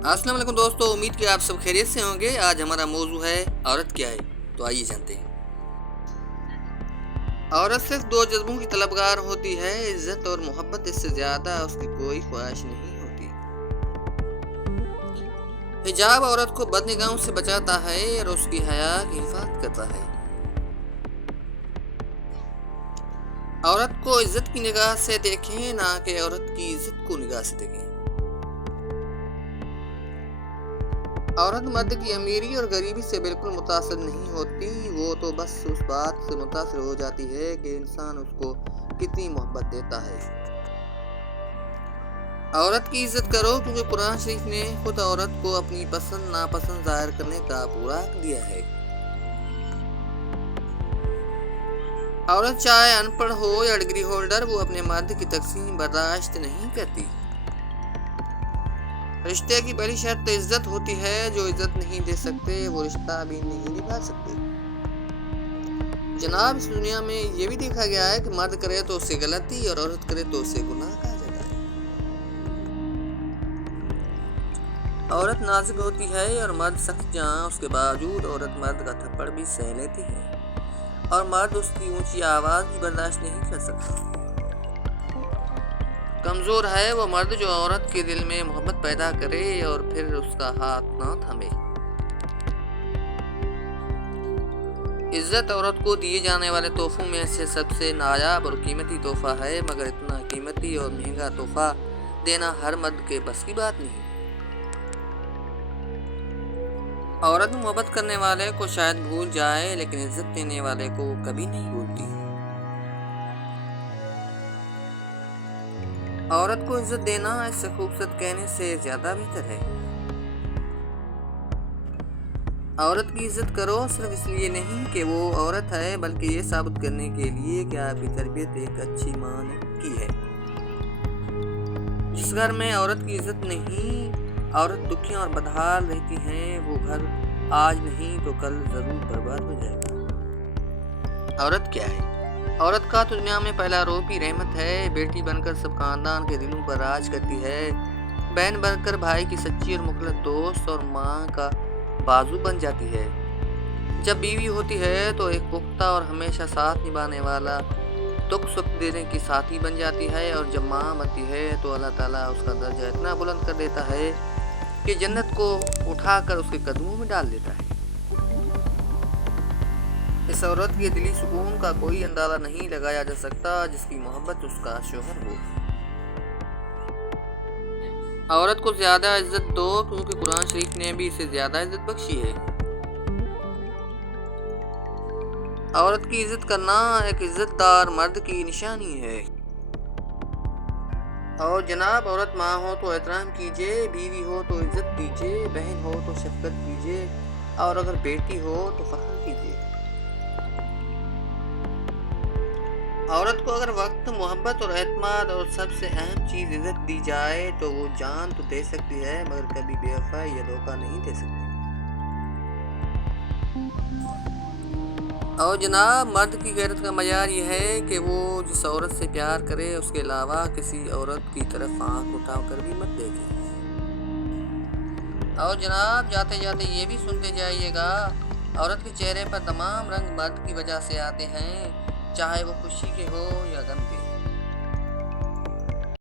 अस्सलाम वालेकुम दोस्तों, उम्मीद कि आप सब खैरियत से होंगे। आज हमारा मौजू है औरत क्या है, तो आइए जानते हैं। औरत सिर्फ दो जज्बों की तलबगार होती है, इज्जत और मोहब्बत। इससे ज़्यादा उसकी कोई ख्वाहिश नहीं होती। हिजाब औरत को बदनिगाहों से बचाता है और उसकी हया की हिफाजत करता है। औरत को इज्जत की निगाह से देखें, ना कि औरत की इज्जत को निगाह से देखें। औरत मर्द की अमीरी और गरीबी से बिल्कुल मुतासिर नहीं होती। वो तो बस उस बात से मुतासिर हो जाती है कि इंसान उसको कितनी मोहब्बत देता है। औरत की इज्जत करो, क्योंकि कुरान शरीफ ने खुद औरत को अपनी पसंद नापसंद जाहिर करने का पूरा हक दिया है। औरत चाहे अनपढ़ हो या डिग्री होल्डर, वो अपने मर्द की तकसीम बर्दाश्त नहीं करती। रिश्ते की पहली शर्त तो इज्जत होती है। जो इज्जत नहीं दे सकते वो रिश्ता भी नहीं निभा सकते। जनाब, इस दुनिया में ये भी देखा गया है कि मर्द करे तो उससे गलती और औरत करे तो उससे गुनाह कहा जाता है। औरत नाजुक होती है और मर्द सख्त जान। उसके बावजूद औरत मर्द का थप्पड़ भी सह लेती है और मर्द उसकी ऊंची आवाज भी बर्दाश्त नहीं कर सकता। कमजोर है वो मर्द जो औरत के दिल में मोहब्बत पैदा करे और फिर उसका हाथ ना थामे। इज्जत औरत को दिए जाने वाले तोहफों में से सबसे नायाब और कीमती तोहफा है, मगर इतना कीमती और महंगा तोहफा देना हर मर्द के बस की बात नहीं। औरत मोहब्बत करने वाले को शायद भूल जाए, लेकिन इज्जत देने वाले को कभी नहीं भूलती। औरत को इज्जत देना इससे खूबसूरत कहने से ज्यादा बेहतर है। औरत की इज्जत करो, सिर्फ इसलिए नहीं कि वो औरत है, बल्कि ये साबित करने के लिए कि आपकी तरबियत एक अच्छी माँ ने की है। जिस घर में औरत की इज्जत नहीं, औरत दुखी और बदहाल रहती है, वो घर आज नहीं तो कल जरूर बर्बाद हो जाएगा। औरत क्या है? औरत का तो दुनिया में पहला रूप ही रहमत है। बेटी बनकर सब खानदान के दिलों पर राज करती है। बहन बनकर भाई की सच्ची और मुखलस दोस्त और माँ का बाजू बन जाती है। जब बीवी होती है तो एक पुख्ता और हमेशा साथ निभाने वाला, दुख सुख देने की साथी बन जाती है। और जब माँ बनती है तो अल्लाह ताला उसका दर्जा इतना बुलंद कर देता है कि जन्नत को उठाकर उसके कदमों में डाल देता है। इस औरत के दिली सुकून का कोई अंदाजा नहीं लगाया जा सकता, जिसकी मोहब्बत उसका शोहर हो। औरत को ज्यादा इज्जत दो, क्योंकि कुरान शरीफ ने भी इसे ज्यादा इज्जत बख्शी है। औरत की इज्जत करना एक इज्जतदार मर्द की निशानी है। और जनाब, औरत माँ हो तो एहतराम कीजिए, बीवी हो तो इज्जत दीजिए, बहन हो तो शफकत कीजिए, और अगर बेटी हो तो फख्र कीजिए। औरत को अगर वक्त, मोहब्बत और एतमाद और सबसे अहम चीज़ इज्जत दी जाए तो वो जान तो दे सकती है, मगर कभी बेवफाई या धोखा नहीं दे सकती। और जनाब, मर्द की गैरत का मयार ये है कि वो जिस औरत से प्यार करे उसके अलावा किसी औरत की तरफ आंख उठाकर भी मत देखे। और जनाब, जाते जाते ये भी सुनते जाइएगा, औरत के चेहरे पर तमाम रंग मर्द की वजह से आते हैं, चाहे वो खुशी के हो या गम।